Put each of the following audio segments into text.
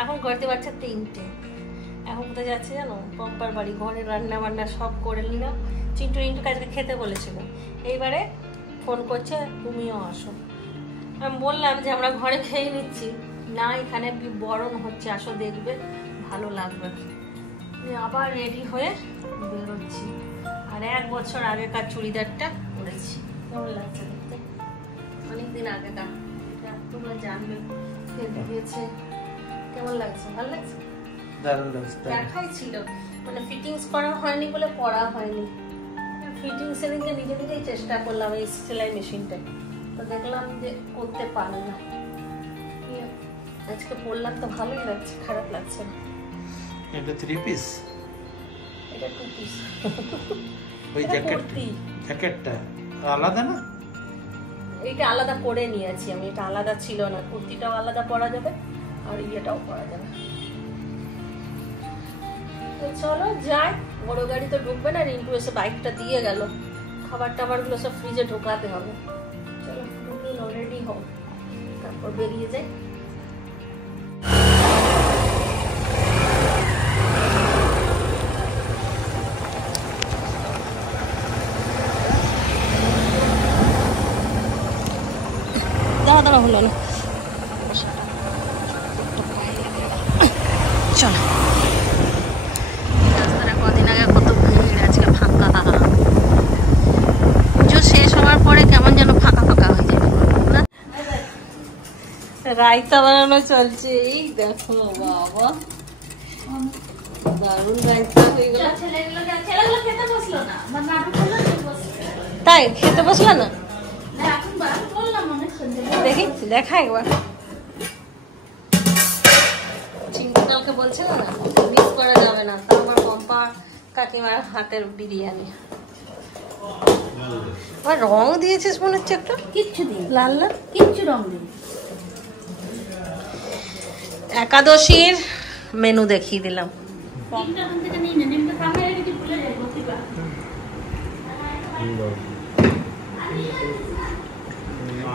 এখন করতে পারছে 3টে। এখন কোথায় যাচ্ছে জানো? পম্পার বাড়ি। ঘরে রান্না বান্না সব করে নিলাম। চিন্টু কাজকে খেতে বলেছিল, এইবারে ফোন করছে তুমিও আসো। আমি বললাম যে আমরা ঘরে খেয়ে নিচ্ছি, না এখানে বরণ হচ্ছে, আসো দেখবে ভালো লাগবে। আবার রেডি হয়ে বেরোচ্ছি। আর 1 বছর আগেকার চুড়িদারটা পরেছি, কেমন লাগছে দেখতে? অনেকদিন আগেকার, তোমরা জানবে কে দিয়েছে। কেমন লাগছে? ভালো লাগছে? দারুণ লাগছে। দেখাই ছিল, মানে ফিটিংস করা হয়নি বলে পরা হয়নি। ফিটিংস সেদিনকে নিজে নিজেই চেষ্টা করলাম এই সেলাই মেশিনটা, তো দেখলাম যে করতে পারি না। আজকে পরলাম তো ভালোই লাগছে, খারাপ লাগছে না। এটা 3 পিস, এটা 2 পিস। ওই জ্যাকেটটা আলাদা না? এটা আলাদা করে নিয়েছি আমি, এটা আলাদা ছিল না। কুর্তিটাও আলাদা পরা যাবে আর ইয়েটাও পরা যাবে। তো চলো যাই, বড় গাড়ি তো ঢুকবে না। রিন্টু এসে বাইকটা দিয়ে গেল, খাবার টাবার গুলো সব ফ্রিজে ঢোকাতে হবে। চলো রেডি হও, তারপর বেরিয়ে যাই। দাঁড়া হলো না, চলো। রাস্তাটা কদিন আগে কত ভিড়, আজকে ফাঁকা। পুজো শেষ হওয়ার পরে কেমন যেন ফাঁকা ফাঁকা হয়ে যায় না? রায়তা বানানো চলছে, এই দেখো বাবা, দারুণ রায়তা হয়ে গেল। তাই খেতে বসলো না? দেখি দেখা একবার। চিন্তাকে বলছে না মিস করা যাবে না, তার আমার পম্পা কাকিমার হাতের বিরিয়ানি। আমার রং দিয়েছিস মনে হচ্ছে একটা, কিচ্ছু দিই লাল লাল, কিচ্ছু রং দিই। একাদশীর মেনু দেখিয়ে দিলাম।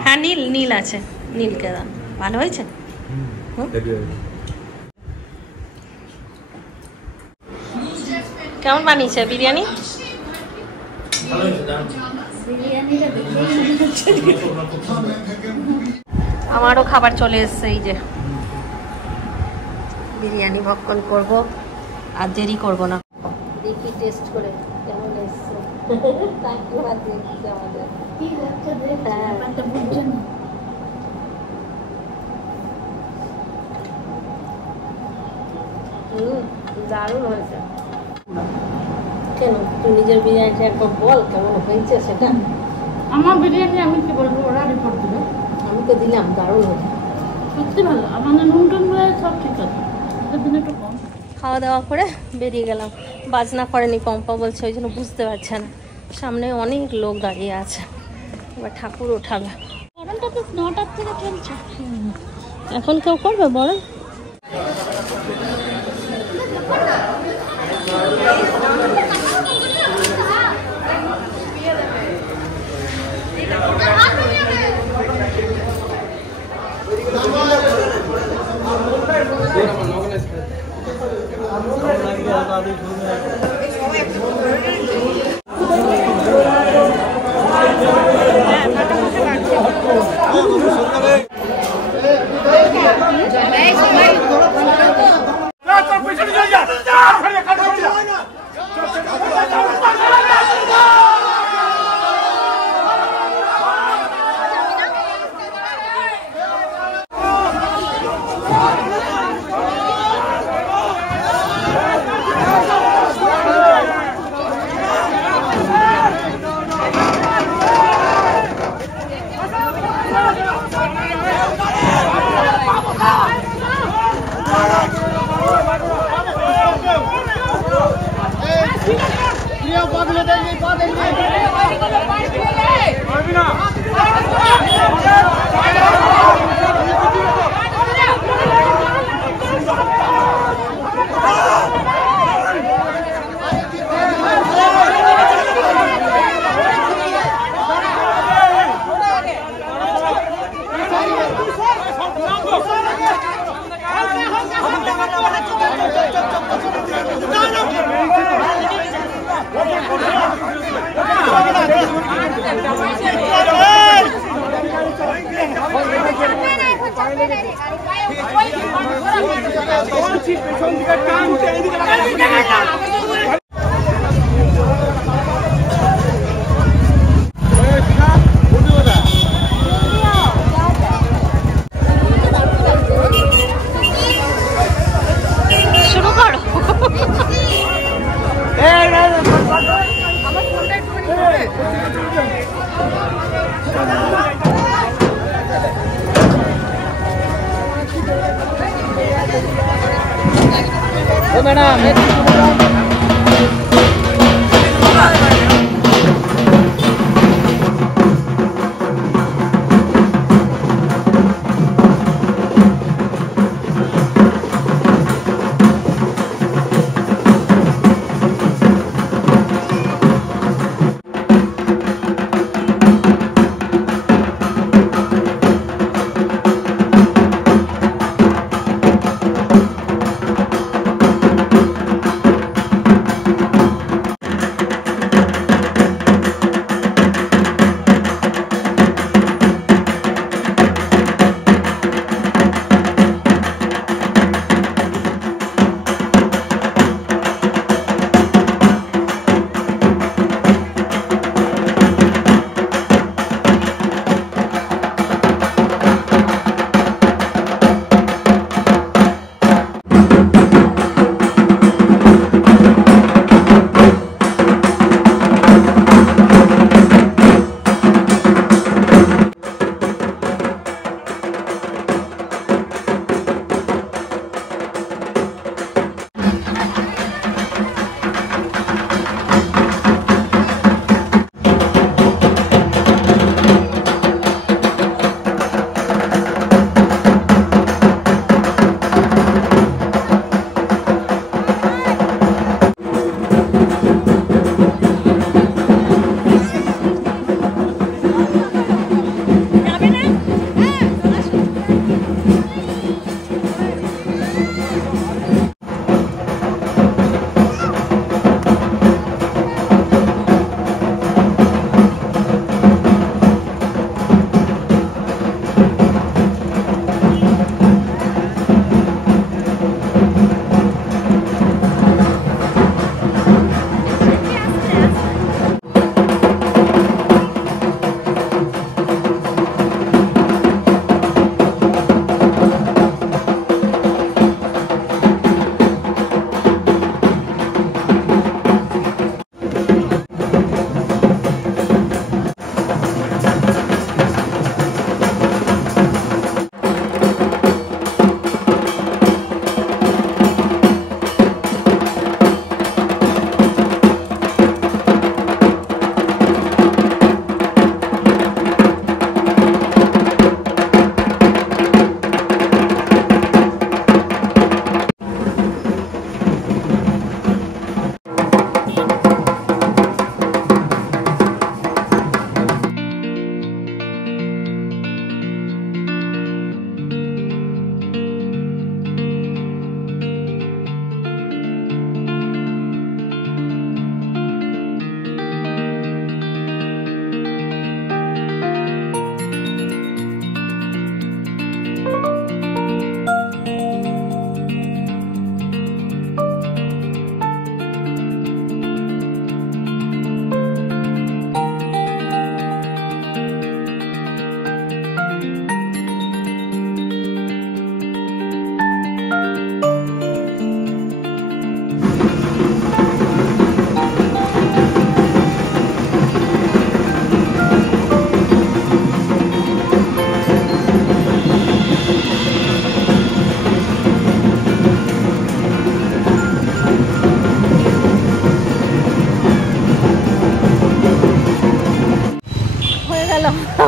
হ্যাঁ নীল নীল আছে, নীলকে দাম ভালো হয়েছে। কেমন বানিয়েছে বিরিয়ানি? আমারও খাবার চলে এসছে, এই যে বিরিয়ানি ভক্ষণ করব, আর দেরি করব না। দেখি টেস্ট করে কেমন এসছে। দারুণ হয়েছে। কেন তুই নিজের বিরিয়ানিটা একবার বল কেমন হয়েছে সেটা। আমার বিরিয়ানি আমি কি বলবো, ওরা রিপোর্ট দিল, আমি তো দিলাম দারুণ হয়েছে, সত্যি ভালো। আমাদের নুন টুন সব ঠিক আছে, একটু কম। খাওয়া দাওয়া করে বেরিয়ে গেলাম। বাজনা করেনি, পম্পা বলছে, ওই জন্য বুঝতে পারছে না। সামনে অনেক লোক দাঁড়িয়ে আছে, এবার ঠাকুর ওঠাবে। বরণটা তো 9টার থেকে চলছে। এখন কেউ করবে বরণ?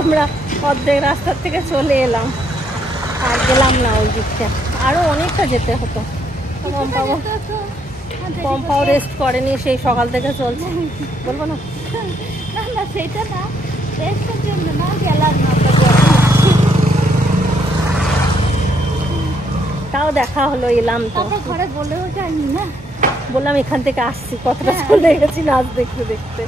আমরা অর্ধেক রাস্তার থেকে চলে এলাম, আর গেলাম না ওই দিকটা, আরো অনেকটা যেতে হতো। পম্পাও রেস্ট করেনি, সেই সকাল থেকে চলছে। বলবো না না সেটা না, রেস্টের জন্য না, গেলাম না, তাও দেখা হলো, এলাম তো। ঘরে বলেও যাইনি না, বললাম এখান থেকে আসছি, কতটা চলে গেছি নাচ দেখতে দেখতে।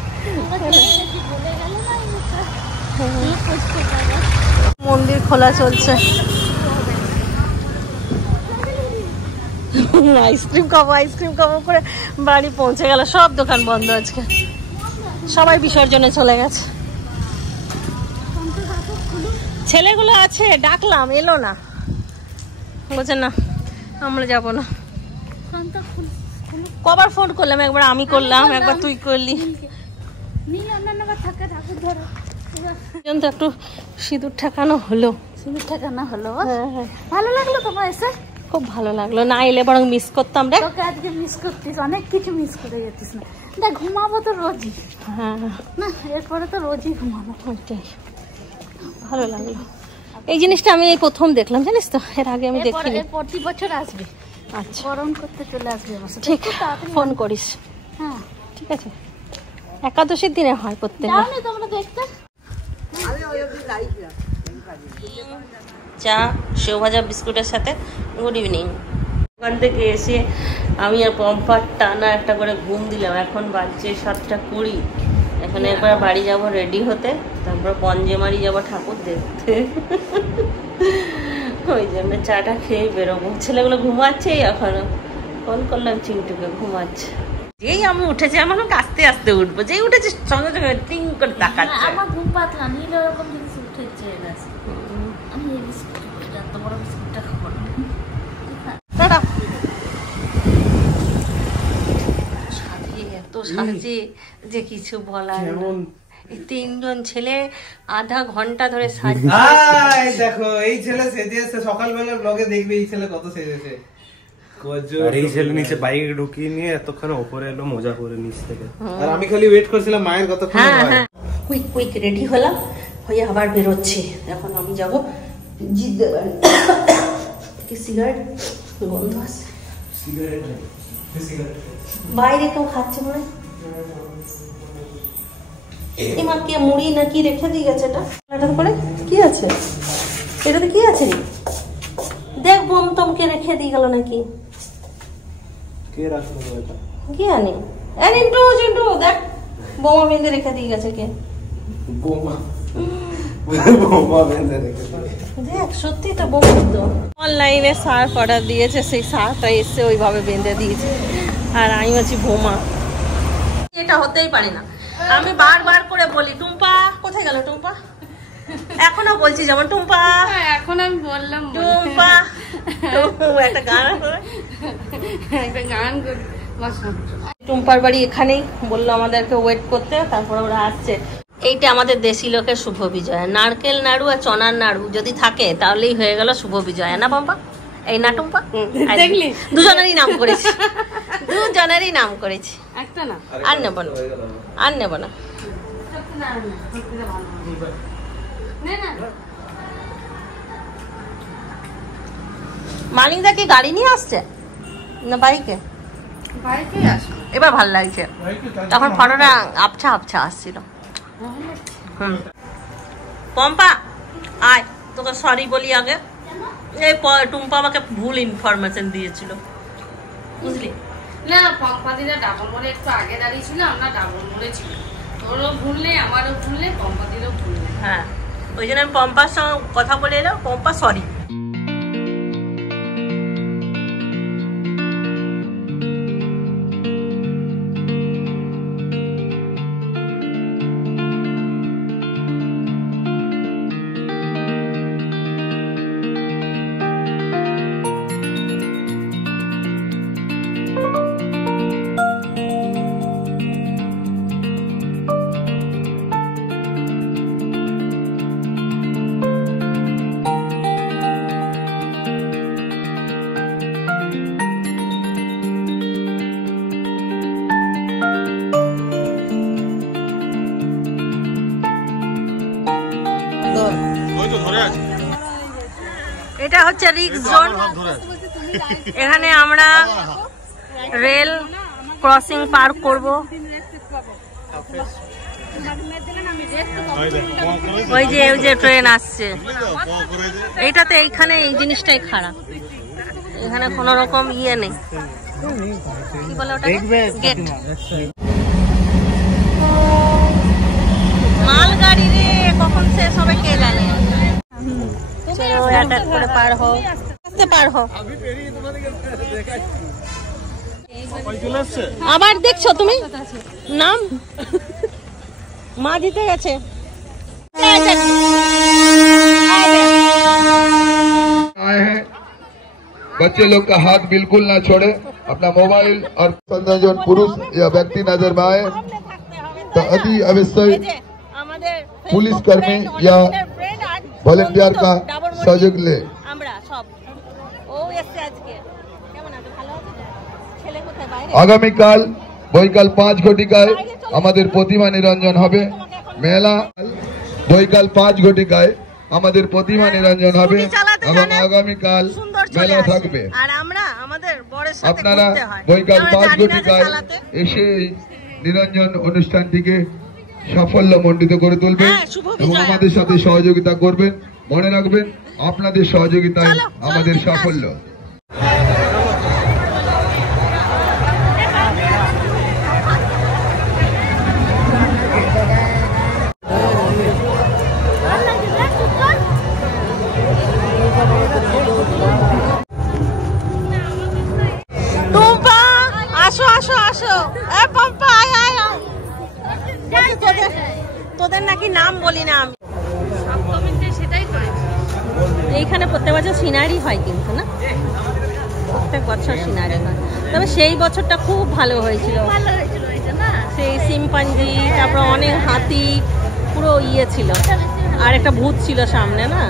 মন্দির খোলা চলছে। আইসক্রিম খাবো করে বাড়ি পৌঁছে গেল। সব দোকান বন্ধ আজকে, সবাই বিসর্জনে চলে গেছে। ছেলেগুলো আছে, ডাকলাম এলো না, বলছে না আমরা যাবো না। কবার ফোন করলাম, একবার আমি করলাম, একবার তুই করলি। একটু সিঁদুর ঠেকানো হলো, ভালো লাগলো তোমার এসে? খুব ভালো লাগলো, না এলে বরং মিস করতাম রে। তোকে আজকে মিস করতিস, অনেক কিছু মিস করে যেতিস না। দেখ ঘুমাবো তো রোজই, হ্যাঁ না এরপরে তো রোজই ঘুমাবো। ওইটাই ভালো লাগলো। এই জিনিসটা আমি এই প্রথম দেখলাম, জানিস তো, এর আগে আমি দেখিনি। প্রতি বছর আসবে, আচ্ছা বরণ করতে চলে আসবে আমার সাথে। ঠিক, ফোন করিস। হ্যাঁ ঠিক আছে, একাদশীর দিনে হয় প্রত্যেক। যাওনি তোমরা দেখতে? চা, সেও ভাজা বিস্কুটের সাথে। Good evening. ওখান থেকে এসে আমি আর পম্পার টানা একটা করে ঘুম দিলাম। এখন বাজছে 7:20। এখন একবার বাড়ি যাব রেডি হতে, তারপর পঞ্জেমারি যাব ঠাকুর দেখতে। ওই জন্য চাটা খেয়ে বেরোবো। ছেলেগুলো ঘুমাচ্ছে এখনো, ফোন করলাম চিন্টুকে, ঘুমাচ্ছে। যেই আমি উঠেছি, আমার আস্তে আস্তে উঠবো, যেই উঠেছি সঙ্গে সঙ্গে টিং করে তাকাচ্ছে। আমার ঘুম পাতলা নীল এরকম জিনিস উঠেছে। আমি এই বিস্কুটটা, এত বড় বিস্কুটটা খাবো না। এত সাজে যে কিছু বলার না। এই 3জন ছেলে আধা ঘন্টা ধরে সাজে। দেখো এই ছেলে সেজেছে, সকালবেলা ব্লগে দেখবে এই ছেলে কত সেজেছে। আর এই ছেলে নিচে বাইক ঢুকিয়ে নিয়ে এতক্ষণ ওপরে এলো মজা করে নিচ থেকে। আর আমি খালি ওয়েট করছিলাম মায়ের কতক্ষণ হয়। কুইক রেডি হলাম, হয়ে আবার বেরোচ্ছি। এখন আমি যাবো জিদ্দের বাড়ি। কি সিগারেট গন্ধ আছে, বাইরে কেউ খাচ্ছে মনে হয়। এবার কে মুড়ি নাকি রেখে দিয়ে গেছে? এটা করে কি আছে? এটাতে কি আছে? দেখ বোম তমকে রেখে দিয়ে গেল নাকি? কে রাখলো এটা? কি জানি। চিন্টু দেখ, বোমা বেঁধে রেখে দিয়ে গেছে কে? বোমা বেঁধে রেখে দেখ, সত্যি তো বোমা তো। অনলাইনে সার্ফ অর্ডার দিয়েছে, সেই সার্ফটা এসে ওইভাবে বেঁধে দিয়েছে। আর আমি বলছি বোমা, এটা হতেই পারে না। আমি বারবার করে বলি টুম্পা কোথায় গেল, টুম্পা এখনো বলছি যেমন টুম্পা। এখন আমি বললাম টুম্পা, একটা গান করি। টুম্পার বাড়ি এখানেই, বললো আমাদেরকে ওয়েট করতে, তারপর ওরা আসছে। এইটা আমাদের দেশি লোকের শুভ বিজয়। নারকেল নাড়ু আর চনার নাড়ু যদি থাকে তাহলেই হয়ে গেল শুভ বিজয়, না পম্পা? এই না টুম্পা, দেখলি দুজনেরই নাম করেছি, দুজনেরই নাম করেছি। একটা না, আর নেব না, আর নেব না। মালিকদা কি গাড়ি নিয়ে আসছে না বাইকে? বাইকেই আসবে। এবার ভাল লাগছে, তখন ফটোটা আবছা আবছা আসছিল। পম্পা আয়, তোকে সরি বলি আগে। এই টুম্পা আমাকে ভুল ইনফরমেশন দিয়েছিল, বুঝলি? না পম্পা দিদা ডাবল মোড়ে একটু আগে দাঁড়িয়ে ছিল, আমরা ডাবল মোড়ে ছিল। তোরও ভুল নেই, আমারও ভুল নেই, পম্পা দিদাও ভুল নেই। হ্যাঁ, ওই জন্য আমি পম্পার সঙ্গে কথা বলে এলাম। পম্পা সরি। এটা হচ্ছে রিস্ক জোন। এখানে আমরা রেল ক্রসিং পার করব। ওই যে ট্রেন আসছে, এইটাতে এইখানে এই জিনিসটাই খারাপ। এখানে কোনো রকম ইয়ে নেই, কি বলে ওটা, গেট। মালগাড়ি রে, কখন শেষ হবে কে জানে। চলো, এক এক করে পার হোক। পার হও। আবার দেখছো তুমি নাম মা দিতে গেছে। आए हैं बच्चे लोग का हाथ बिल्कुल ना छोड़े, अपना मोबाइल और संयोजन पुरुष या व्यक्ति नजर में आए तो अति अवश्य पुलिस कर्मी या वॉलंटियर का सहयोग ले। आगामी काल বৈকাল 5 ঘটিকায় আমাদের প্রতিমা নিরঞ্জন হবে। মেলা বৈকাল 5 ঘটিকায় আমাদের প্রতিমা নিরঞ্জন হবে এবং আগামী কাল মেলা থাকবে। আর আমরা আমাদের বড়ের সাথে আপনারা ঘুরতে হয়। বৈকাল 5 ঘটিকায় এসে নিরঞ্জন অনুষ্ঠানটিকে সাফল্যমণ্ডিত করে তুলবেন এবং আমাদের সাথে সহযোগিতা করবেন। মনে রাখবেন আপনাদের সহযোগিতায় আমাদের সাফল্য। তোদের নাকি নাম বলি না আমি। এইখানে প্রত্যেক বছর সিনারি হয় কিন্তু না, প্রত্যেক বছর সিনারি হয়। তবে সেই বছরটা খুব ভালো হয়েছিল, সেই শিম্পাঞ্জি, তারপর অনেক হাতি, পুরো ইয়ে ছিল, আর একটা ভূত ছিল সামনে না।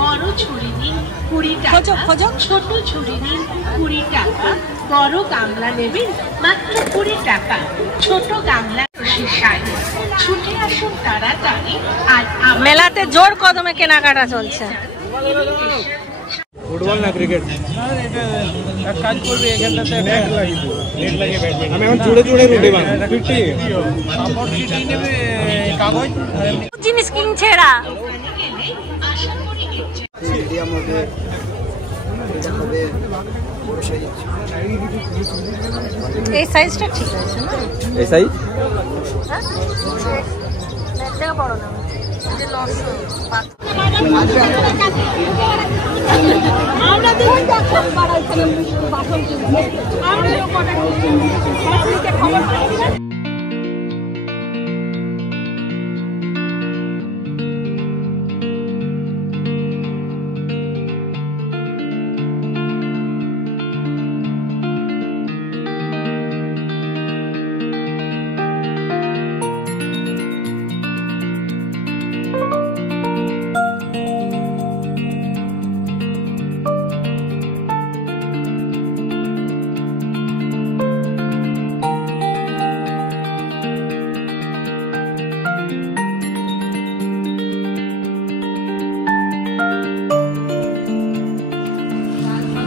বড় ছুরি নিন 20 টাকা, ছোট ছুরি নিন 20 টাকা, বড় গামলা নেবেন মাত্র 20 টাকা, ছোট গামলা 60। ছুটে আসুন তাড়াতাড়ি। আর মেলাতে জোর কদমে কেনাকাটা চলছে। ফুটবল না ক্রিকেট? এক কাজ করবে, এখানটাতে নেট লাগিয়ে ব্যাটম্যান। আমি এখন জুড়ে জুড়ে রুটি বানাবো। 50 কাপড় চিঠি নেবে, কাগজ জিনিস কিনছে এরা। এই সাইজটা ঠিক আছে না? এই সাইজ হ্যাঁ, বড় না আমরা দেখুন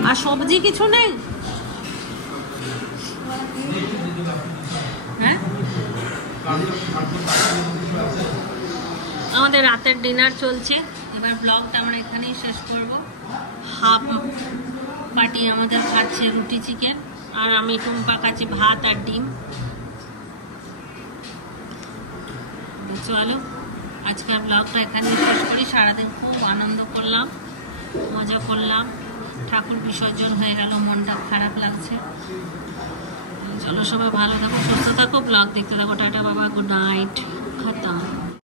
আর সবজি কিছু নেই? হ্যাঁ, আমাদের রাতের ডিনার চলছে। এবার ব্লগটা আমরা এখানেই শেষ করব। হাফ পার্টি আমাদের খাচ্ছে রুটি চিকেন। আর আমি টুম্পার কাছে ভাত আর ডিম। চলো আজকের ব্লগটা এখানে শেষ করি। সারাদিন খুব আনন্দ করলাম, মজা করলাম, ঠাকুর বিসর্জন হয়ে গেল, মনটা খারাপ লাগছে। চলো সবাই ভালো থাকো, সুস্থ থাকো, ব্লগ দেখতে থাকো। টাটা বাবা, গুড নাইট, খতম।